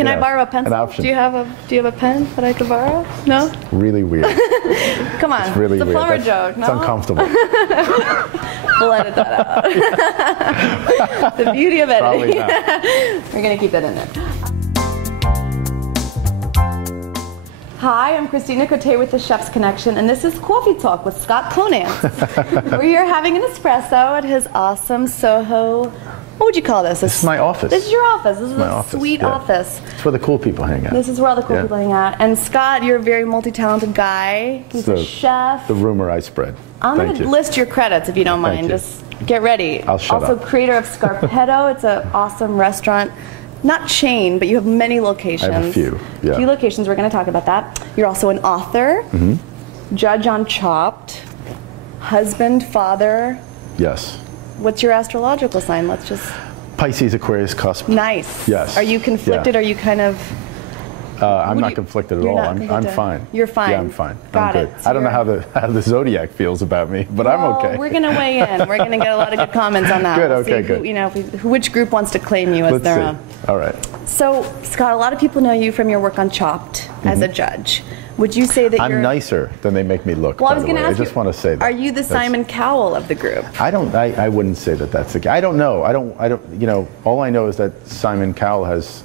Can I borrow a pencil? An option. Do you have a pen that I could borrow? No? Really weird. Come on. It's really it's a weird. plumber joke. No? It's uncomfortable. We'll edit that out. The beauty of editing. Probably not. We're going to keep that in there. Hi, I'm Cristina Cote with the Chef's Connection, and this is Coffee Talk with Scott Conant. We're here having an espresso at his awesome Soho. What would you call this? This is my office. This is your office. This is my a office. sweet office. It's where the cool people hang out. This is where all the cool people hang out. And Scott, you're a very multi-talented guy. He's a chef. The rumor I spread. I'm going to list your credits if you don't mind. Just get ready. I'll shut also, up. creator of Scarpetto. It's an awesome restaurant. Not chain, but you have many locations. I have a few, yeah. A few locations. We're going to talk about that. You're also an author, judge on Chopped, husband, father. Yes. What's your astrological sign? Let's just... Pisces, Aquarius, cusp. Nice. Yes. Are you conflicted? Yeah. Are you kind of... I'm not conflicted at all. I'm fine. You're fine. Yeah, I'm fine. Got I'm good. it. So I don't know how the zodiac feels about me, but I'm okay. We're going to weigh in. We're going to get a lot of good comments on that. Good, We'll okay, see good. Who, you know, which group wants to claim you as Let's their see. own. All right. So, Scott, a lot of people know you from your work on Chopped as a judge. Would you say that you're... I'm nicer than they make me look. Well, I was going to ask I just want to say that. Are you the Simon Cowell of the group? I wouldn't say that that's the guy. I don't know. I don't, you know, all I know is that Simon Cowell has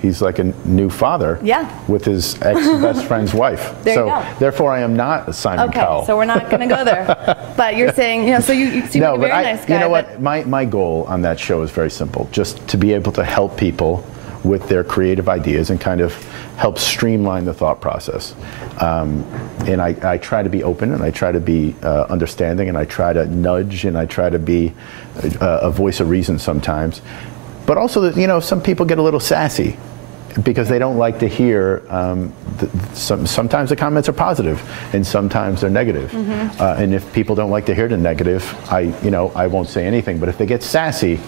he's like a new father with his ex-best friend's wife. There you go. Therefore, I am not a Simon Cowell. Okay, so we're not going to go there. But you're saying, you know, so you seem like a very nice guy. You know what? My goal on that show is very simple. Just to be able to help people with their creative ideas and kind of help streamline the thought process. And I try to be open, and I try to be understanding, and I try to nudge, and I try to be a voice of reason sometimes. But also, you know, some people get a little sassy because they don't like to hear, sometimes the comments are positive and sometimes they're negative. And if people don't like to hear the negative, I won't say anything. But if they get sassy,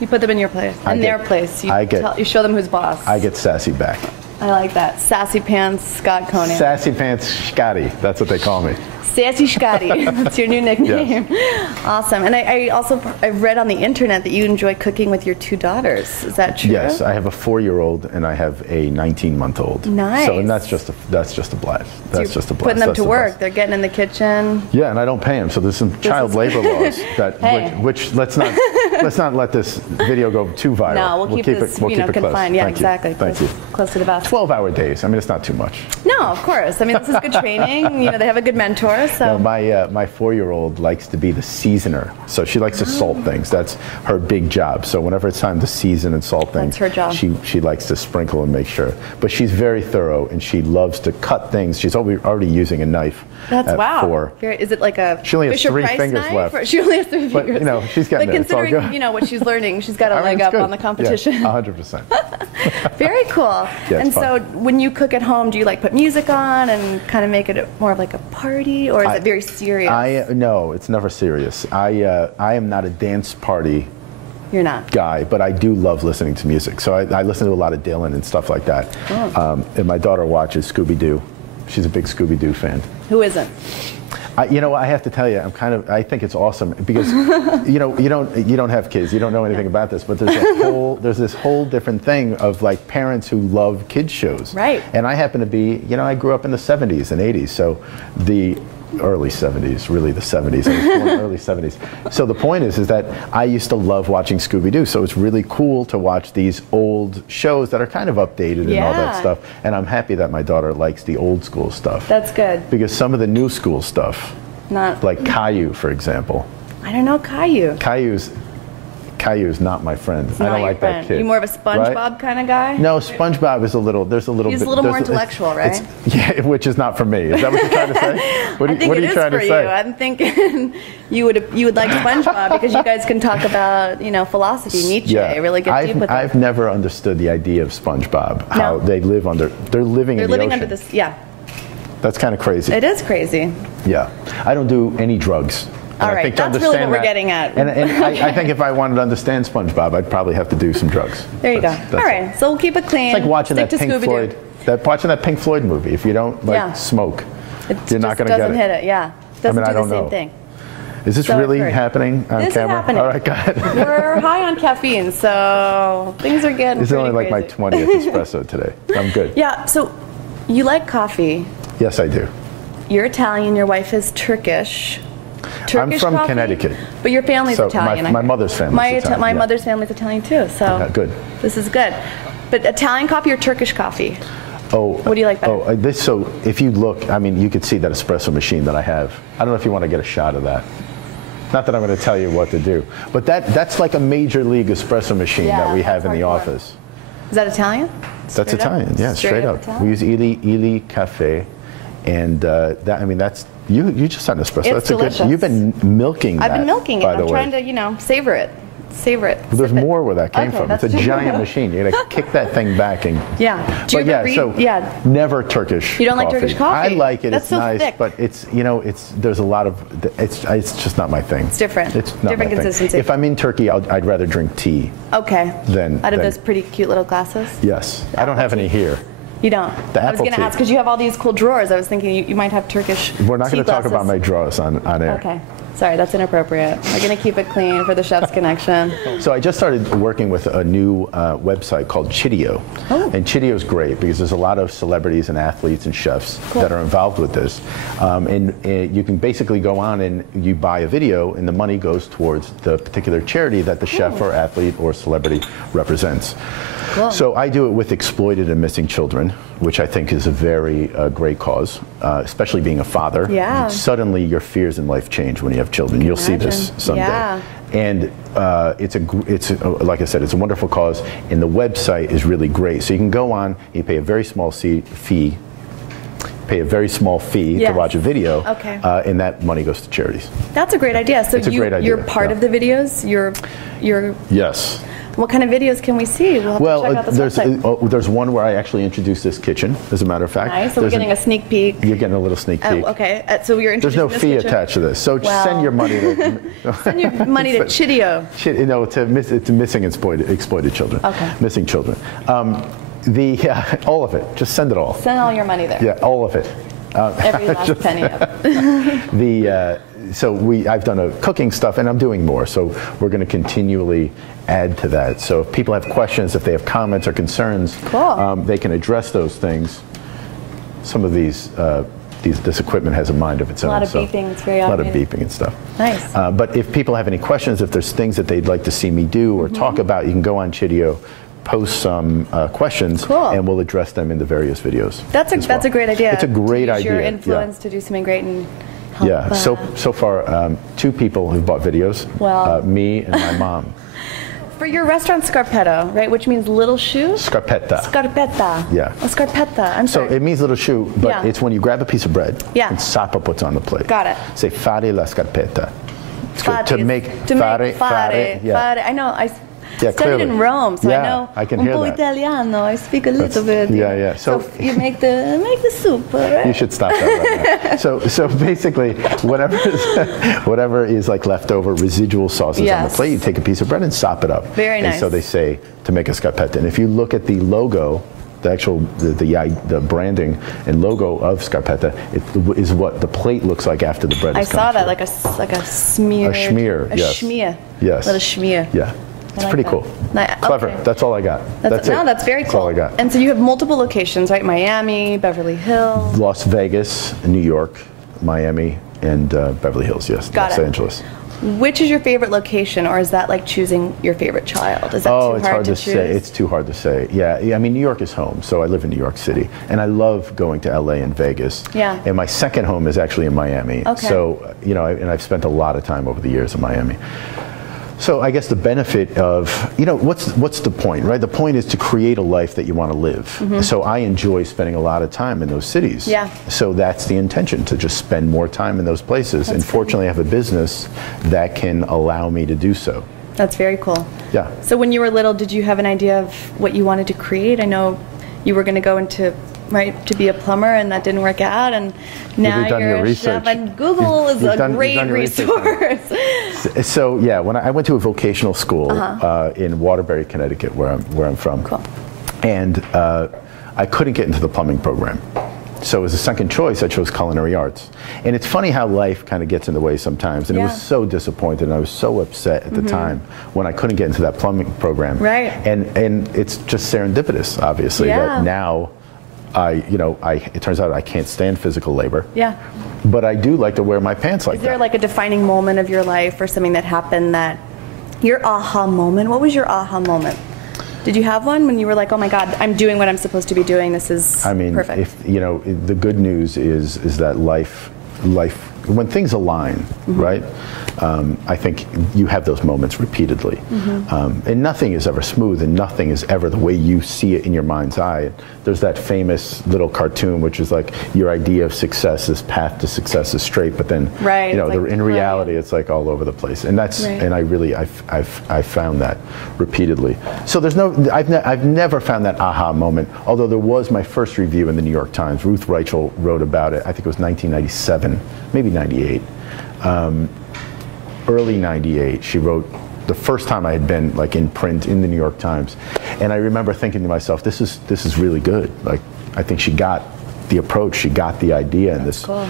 you put them in your place, their place. You show them who's boss. I get sassy back. I like that. Sassy Pants Scott Conant. Sassy Pants Scotty. That's what they call me. Sassy Scotty. That's your new nickname. Yes. Awesome. And I've read on the internet that you enjoy cooking with your two daughters. Is that true? Yes, I have a 4-year-old and I have a 19-month-old. Nice. So and that's just a blast. That's just a blast. Putting them to work. They're getting in the kitchen. Yeah, and I don't pay them. So there's some child labor laws that which let's not let this video go too viral. No, we'll keep it confined. Yeah, exactly. Thank you. Close to the vest. 12-hour days. I mean, it's not too much. No, of course. I mean, this is good training. You know, they have a good mentor. So no, my 4-year-old likes to be the seasoner. So she likes to salt things. That's her big job. So whenever it's time to season and salt things, that's her job. She likes to sprinkle and make sure. But she's very thorough, and she loves to cut things. She's already using a knife. That's wow. 4. Is it like a She only has Fisher 3 Price fingers knife? left. She only has 3 fingers. But, you know, she's getting there. Considering, you know, what she's learning, she's got a leg up on the competition. Yeah, 100%. Very cool. Yeah, and fun. so when you cook at home, do you like put music on and kind of make it more of like a party, or is it very serious? No, it's never serious. I am not a dance party You're not. guy, but I do love listening to music. So I listen to a lot of Dylan and stuff like that. Oh. And my daughter watches Scooby-Doo. She's a big Scooby-Doo fan. Who isn't? You know, I have to tell you, I think it's awesome because, you know, you don't have kids, you don't know anything about this, but there's this whole different thing of like parents who love kids shows. Right. And I happen to be, you know, I grew up in the 70s and 80s, so the early 70s, really the 70s, I was born in the early 70s. So the point is that I used to love watching Scooby-Doo, so it's really cool to watch these old shows that are kind of updated and all that stuff, and I'm happy that my daughter likes the old school stuff. That's good. Because some of the new school stuff, like Caillou, for example. I don't know Caillou. Caillou's not my friend. I don't like that kid. You more of a SpongeBob kind of guy? No, SpongeBob is a little. He's a little more intellectual, right? Yeah, which is not for me. Is that what you're trying to say? What are you trying to say? I'm thinking you would like SpongeBob because you guys can talk about, you know, philosophy, Nietzsche. Yeah. Really get deep with it. I've never understood the idea of SpongeBob. How they live under. They're living in the ocean. They're living under this. Yeah. That's kind of crazy. It is crazy. Yeah, I don't do any drugs. And all right, that's really what we're getting at. And I think if I wanted to understand SpongeBob, I'd probably have to do some drugs. There you go. All right, so we'll keep it clean. It's like watching Stick that Pink Floyd. Watching that Pink Floyd movie. If you don't smoke, you're not going to get it. Doesn't hit it. Yeah, doesn't do the same thing. Is this So I've really heard. happening on This is camera? happening. All right, go ahead. We're high on caffeine, so things are getting This is pretty only like my crazy. 20th espresso today. I'm good. Yeah, so you like coffee. Yes, I do. You're Italian, your wife is Turkish. I'm from coffee? Connecticut. But your family's So Italian. my mother's family is Italian. My yeah. mother's family's Italian too, so Good. this is good. But Italian coffee or Turkish coffee? Oh, What do you like better? So if you look, I mean, you could see that espresso machine that I have. I don't know if you want to get a shot of that. Not that I'm going to tell you what to do, but that's like a major league espresso machine Yeah, that we have that's in the hardcore. office. Is that Italian? That's Straight up? Italian, yeah, straight up. Italian? We use Ili Cafe, and that's you just had an espresso. It's that's delicious. You've been milking that. I've been milking it. By the I'm way. trying to, savor it. Savor it. There's sip it. more where that came Okay, from. It's that's a true. giant machine. You gotta kick that thing back and. Yeah. Do you But ever yeah, read? so never Turkish. You don't like Turkish coffee? I like it. That's it's so nice, thick. but it's there's a lot of it's just not my thing. It's different. It's not Different my thing. consistency. If I'm in Turkey, I'd rather drink tea. Okay. Out of those pretty cute little glasses? Yes, I don't have any here. You don't? The I was apple going to tea. ask because you have all these cool drawers. I was thinking you might have Turkish We're not going tea to talk about glasses. my drawers on air. Okay. Sorry, that's inappropriate. We're going to keep it clean for the Chef's Connection. So I just started working with a new website called Chideo. Oh. And Chideo is great because there's a lot of celebrities and athletes and chefs that are involved with this. And you can basically go on and you buy a video and the money goes towards the particular charity that the chef or athlete or celebrity represents. Cool. So I do it with exploited and missing children, which I think is a very great cause, especially being a father. Yeah. Suddenly your fears in life change when you have children. You'll see this imagine. someday. Yeah. And like I said, it's a wonderful cause, and the website is really great. So you can go on, you pay a very small fee Yes. to watch a video, Okay. And that money goes to charities. That's a great idea. So It's a great idea, you're part yeah. of the videos? You're Yes. what kind of videos can we see? We'll have to check out this website. there's one where I actually introduce this kitchen, as a matter of fact. Nice. So we're getting a sneak peek. You're getting a little sneak peek. Oh, okay. So you're There's introducing no this fee kitchen? attached to this, so Well, send your money to Send your money to Chideo. to missing exploited children. Okay. Missing children. All of it. Just send it all. Send all your money there. Yeah, all of it. Every last penny of it. I've done a cooking stuff, and I'm doing more. So we're going to continually add to that. So if people have questions, if they have comments or concerns, Cool. they can address those things. Some of this equipment has a mind of its own. A lot of beeping. It's very a lot of automated. beeping and stuff. Nice. But if people have any questions, if there's things that they'd like to see me do or talk about, you can go on Chideo, post some questions, Cool. and we'll address them in the various videos. That's a great idea. It's a great to use idea. your yeah. influence to do something great and help. Yeah. So far, 2 people who've bought videos. Well. Me and my mom. For your restaurant Scarpetto, right, which means little shoe? Scarpetta. Scarpetta. Yeah. Oh, Scarpetta. I'm So sorry. it means little shoe, but Yeah. it's when you grab a piece of bread Yeah. and sop up what's on the plate. Got it. Say fare la scarpetta. It's good. To Fare. make Fare. Yeah. I know. I Yeah, studied clearly. in Rome, so Yeah, I know I can un hear po' that. Italiano. I speak a little bit. Yeah. So you make the soup, right? You should stop that right now. So basically, whatever is like leftover residual sauces on the Yes. plate, you take a piece of bread and sop it up. Very And nice. so they say to make a scarpetta. And if you look at the logo, the branding and logo of scarpetta, it is what the plate looks like after the bread I is come saw that, through. like a smear. A schmear, A yes. schmear. Yes. Little schmear. Yeah, it's like pretty that. cool. Okay. Clever. That's all I got. That's it. No, that's very That's cool. all I got. And so you have multiple locations, right? Miami, Beverly Hills. Las Vegas, New York, Miami, and Beverly Hills. Yes, Got Los it. Angeles. Which is your favorite location, or is that like choosing your favorite child? Is that Oh, too it's hard to say. choose? It's too hard to say. Yeah, I mean, New York is home, so I live in New York City, and I love going to LA and Vegas. Yeah. And my second home is actually in Miami. Okay. So, and I've spent a lot of time over the years in Miami. So I guess the benefit of, what's the point, right? The point is to create a life that you want to live. So I enjoy spending a lot of time in those cities. Yeah. So that's the intention, to just spend more time in those places. And fortunately, I have a business that can allow me to do so. That's very cool. Yeah. So when you were little, did you have an idea of what you wanted to create? I know you were going to go into, to be a plumber, and that didn't work out, and now done you're your a research. chef, and Google is You've a done great your research. resource. So yeah, when I went to a vocational school in Waterbury, Connecticut, where I'm from, Cool. and I couldn't get into the plumbing program. So as a second choice, I chose culinary arts. And it's funny how life kind of gets in the way sometimes. And it was so disappointed, and I was so upset at the time when I couldn't get into that plumbing program. Right. And it's just serendipitous, obviously, that now it turns out I can't stand physical labor. Yeah. But I do like to wear my pants like that. Is there like a defining moment of your life or something that happened that, your aha moment? What was your aha moment? Did you have one when you were like, oh my God, I'm doing what I'm supposed to be doing, this is perfect? If, the good news is that life, when things align, right? I think you have those moments repeatedly. And nothing is ever smooth, and nothing is ever the way you see it in your mind's eye. There's that famous little cartoon, which is like, your idea of success, this path to success is straight, but then, in reality, it's like all over the place. And that's, and I've found that repeatedly. So I've never found that aha moment, although there was my first review in the New York Times. Ruth Reichel wrote about it, I think it was 1997, maybe 98. Early 98, she wrote the first time I had been like in print in the New York Times, and I remember thinking to myself, this is really good. Like, I think she got the approach, she got the idea, and this. Cool.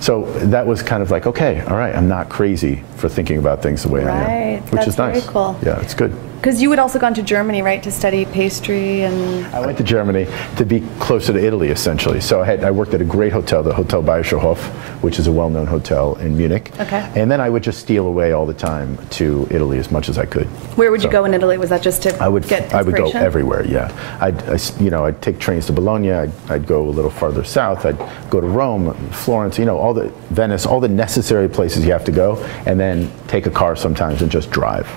So that was kind of like, okay, all right, I'm not crazy for thinking about things the way I am, which is nice. Very cool. Yeah, it's good. Because you had also gone to Germany, right, to study pastry and... I went to Germany to be closer to Italy, essentially. So I worked at a great hotel, the Hotel Bayerischer, which is a well-known hotel in Munich. Okay. And then I would just steal away all the time to Italy as much as I could. Where would you go in Italy? Was that just to get inspiration? I would go everywhere, yeah. I'd take trains to Bologna, I'd go a little farther south, I'd go to Rome, Florence, all the Venice, all the necessary places you have to go, and then take a car sometimes and just drive.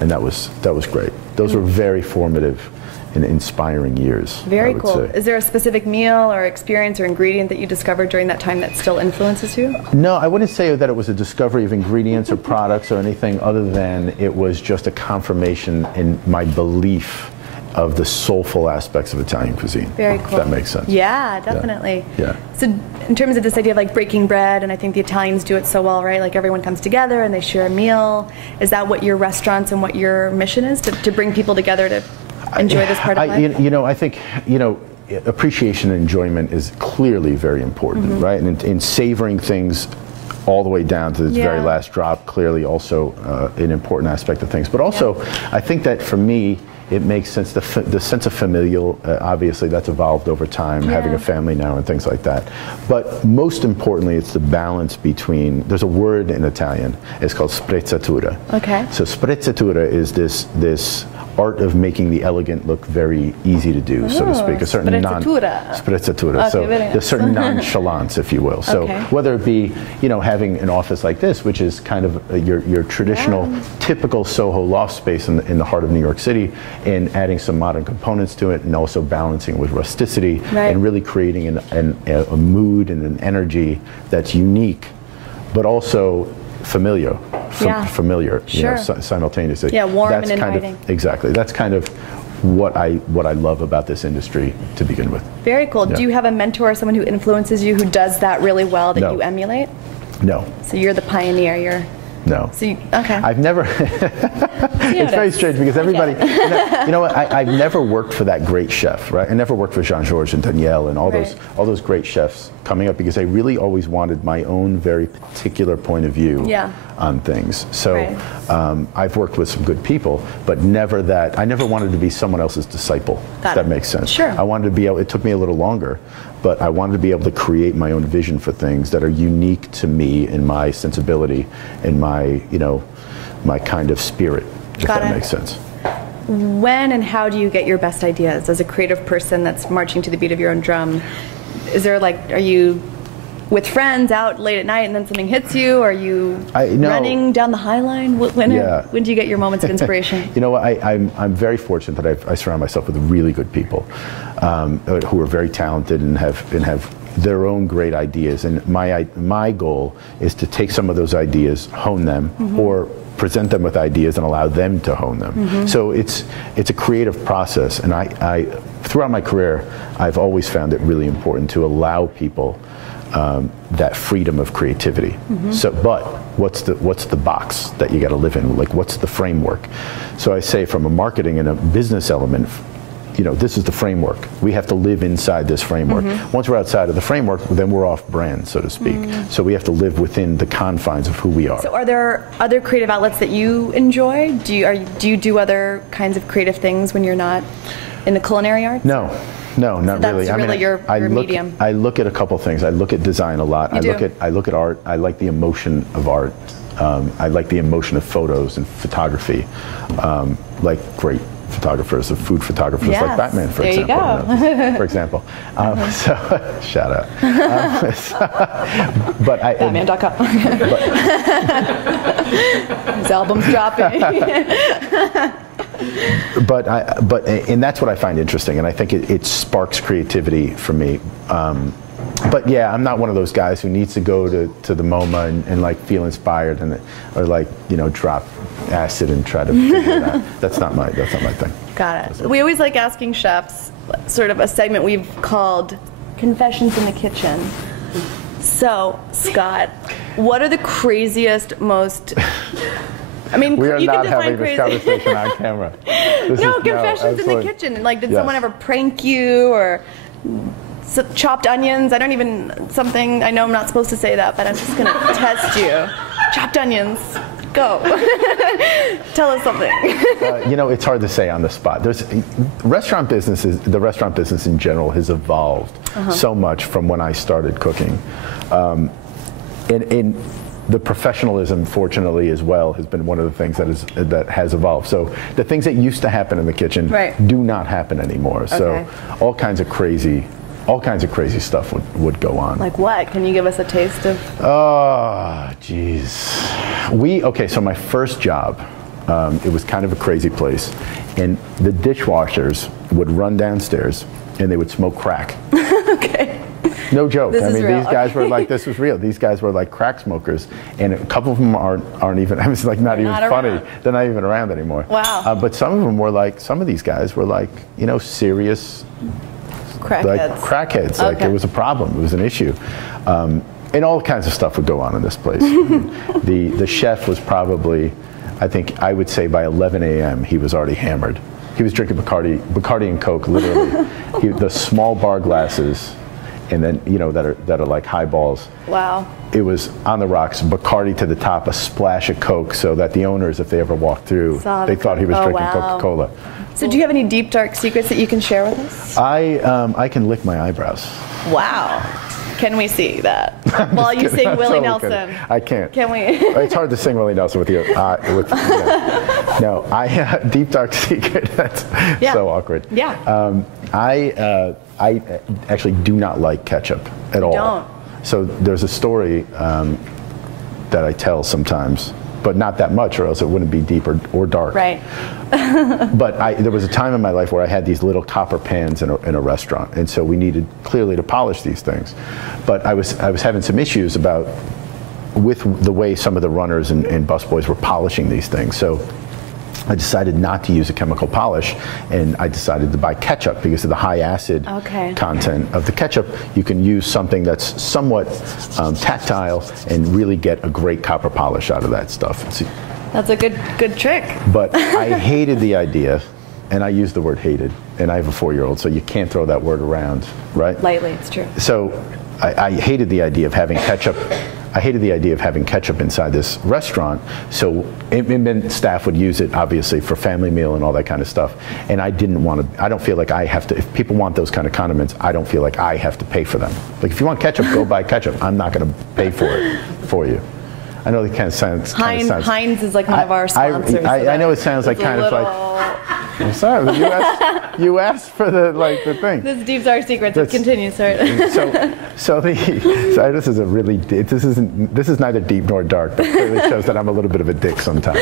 And that was great. Those were very formative and inspiring years. Very cool. Is there a specific meal or experience or ingredient that you discovered during that time that still influences you? No, I wouldn't say that it was a discovery of ingredients or products or anything other than it was just a confirmation in my belief of the soulful aspects of Italian cuisine. Very cool. If that makes sense. Yeah, definitely. Yeah. So in terms of this idea of like breaking bread, and I think the Italians do it so well, right? Like everyone comes together and they share a meal. Is that what your restaurants and what your mission is, to bring people together to enjoy this part of life? I think, appreciation and enjoyment is clearly very important, right? And in savoring things all the way down to this very last drop, clearly also an important aspect of things. But also, I think that for me, it makes sense, the sense of familial, obviously that's evolved over time, having a family now and things like that. But most importantly, it's the balance between, there's a word in Italian, it's called sprezzatura. Okay. So sprezzatura is this art of making the elegant look very easy to do, so to speak. A certain sprezzatura. Okay, so there's certain nonchalance, if you will. So whether it be, having an office like this, which is kind of your traditional, typical Soho loft space in the heart of New York City, and adding some modern components to it, and also balancing with rusticity, and really creating a mood and an energy that's unique, but also familiar, simultaneously. Yeah, warm that's and kind inviting. Exactly. That's kind of what I love about this industry to begin with. Very cool. Yeah. Do you have a mentor, someone who influences you, who does that really well, that you emulate? No. So you're the pioneer. No. So I've never. It's very strange because everybody. You know what? I've never worked for that great chef, right? I never worked for Jean-Georges and Danielle and all those great chefs coming up, because I really always wanted my own very particular point of view on things. So I've worked with some good people, but never that. I never wanted to be someone else's disciple. If that makes sense. Sure. I wanted to be able. It took me a little longer, but I wanted to be able to create my own vision for things that are unique to me and my sensibility and my, my kind of spirit, if that makes sense. When and how do you get your best ideas as a creative person that's marching to the beat of your own drum? Is there are you with friends out late at night and then something hits you? Are you running down the High Line? When do you get your moments of inspiration? You know what? I'm very fortunate that I surround myself with really good people who are very talented and have their own great ideas. And my goal is to take some of those ideas, hone them, or present them with ideas and allow them to hone them. So it's a creative process, and I throughout my career I've always found it really important to allow people that freedom of creativity. So, but what's the box that you got to live in? Like, what's the framework? So I say, from a marketing and a business element, this is the framework. We have to live inside this framework. Once we're outside of the framework, then we're off brand, so to speak. So we have to live within the confines of who we are. So are there other creative outlets that you enjoy? Do you do other kinds of creative things when you're not in the culinary arts? No, not really. That's really your medium. I look at a couple things. I look at design a lot. I look at art. I like the emotion of art. I like the emotion of photos and photography. Like great photographers, of food photographers, like Batman, for example. For example. So, shout out. Batman.com. His album's dropping. And that's what I find interesting, and I think it sparks creativity for me. But yeah, I'm not one of those guys who needs to go to the MoMA and like feel inspired or like drop acid and try to figure it out. That's not my thing. Got it. We always like asking chefs sort of a segment we've called Confessions in the Kitchen. So, Scott, what are the craziest, most... I mean, we are you not can define having crazy. this conversation on camera. Confessions in the kitchen. Like, did someone ever prank you or chopped onions? Something, I know I'm not supposed to say that, but I'm just going to test you. Chopped onions. Go. Tell us something. It's hard to say on the spot. The restaurant business in general has evolved so much from when I started cooking. In the professionalism, fortunately, as well, has been one of the things that has evolved. So the things that used to happen in the kitchen do not happen anymore. So all kinds of crazy stuff would go on. Like what? Can you give us a taste of? Oh, geez. So my first job, it was kind of a crazy place, and the dishwashers would run downstairs and they would smoke crack. Okay. No joke. These guys were like, this was real. These guys were like crack smokers, and a couple of them aren't even. It's like not even funny. They're not even around anymore. Wow. But some of them were like. Some of these guys were like, serious. Crackheads. Like crackheads. Like it was a problem. It was an issue. And all kinds of stuff would go on in this place. The chef was probably, I would say by 11 a.m. he was already hammered. He was drinking Bacardi and Coke, literally. The small bar glasses, and then that are like highballs. Wow. It was on the rocks, Bacardi to the top, a splash of Coke, so that the owners, if they ever walked through, they thought he was drinking Coca-Cola. So do you have any deep, dark secrets that you can share with us? I can lick my eyebrows. Wow. Can we see that? While you sing Willie Nelson. Kidding. I can't. Can we? It's hard to sing Willie Nelson with you. No, deep, dark secret. That's so awkward. Yeah. I actually do not like ketchup at all. Don't. So there's a story that I tell sometimes, but not that much, or else it wouldn't be deep or dark. Right. But there was a time in my life where I had these little copper pans in a restaurant, and so we needed clearly to polish these things. But I was having some issues with the way some of the runners and busboys were polishing these things. So I decided not to use a chemical polish, and I decided to buy ketchup because of the high acid content of the ketchup. You can use something that's somewhat tactile and really get a great copper polish out of that stuff. That's a good trick. But I hated the idea, and I use the word hated, and I have a 4-year-old, so you can't throw that word around, right? Lightly, it's true. So I hated the idea of having ketchup. I hated the idea of having ketchup inside this restaurant. So and staff would use it, obviously, for family meal and all that kind of stuff. And I didn't want to, I don't feel like I have to, if people want those kind of condiments, I don't feel like I have to pay for them. Like, if you want ketchup, go buy ketchup. I'm not going to pay for it for you. I know it kind of sounds. Heinz is like one of our sponsors. I know it sounds like kind of like. I'm sorry, you asked for the thing. This is deep, dark secrets. Let's continue, sir. So this is neither deep nor dark, but clearly shows that I'm a little bit of a dick sometimes.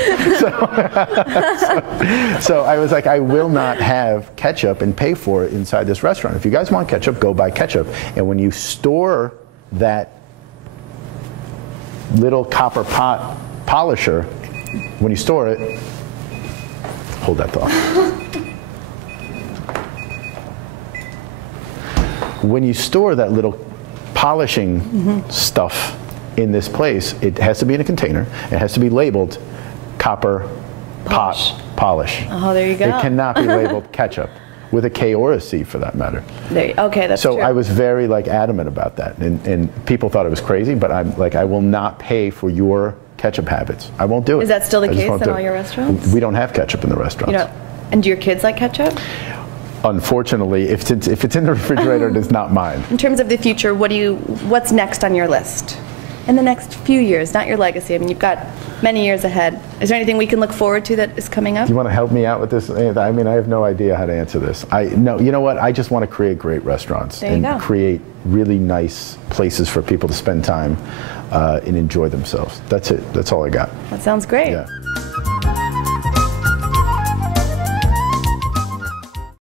So I was like, I will not have ketchup and pay for it inside this restaurant. If you guys want ketchup, go buy ketchup. And when you store that little copper pot polisher, when you store it, hold that thought. When you store that little polishing stuff in this place, it has to be in a container. It has to be labeled copper pot polish. Oh, there you go. It cannot be labeled ketchup. with a K or a C for that matter. Okay, that's so true. I was very like adamant about that, and people thought it was crazy, but I'm like, I will not pay for your ketchup habits. I won't do it. Is that still the case in all your restaurants? We don't have ketchup in the restaurants. You know, and do your kids like ketchup? Unfortunately, if it's in the refrigerator, it's not mine. In terms of the future, what's next on your list? In the next few years, not your legacy. I mean, you've got many years ahead. Is there anything we can look forward to that is coming up? Do you want to help me out with this? I mean, I have no idea how to answer this. No, you know what? I just want to create great restaurants and create really nice places for people to spend time and enjoy themselves. That's it. That's all I got. That sounds great. Yeah.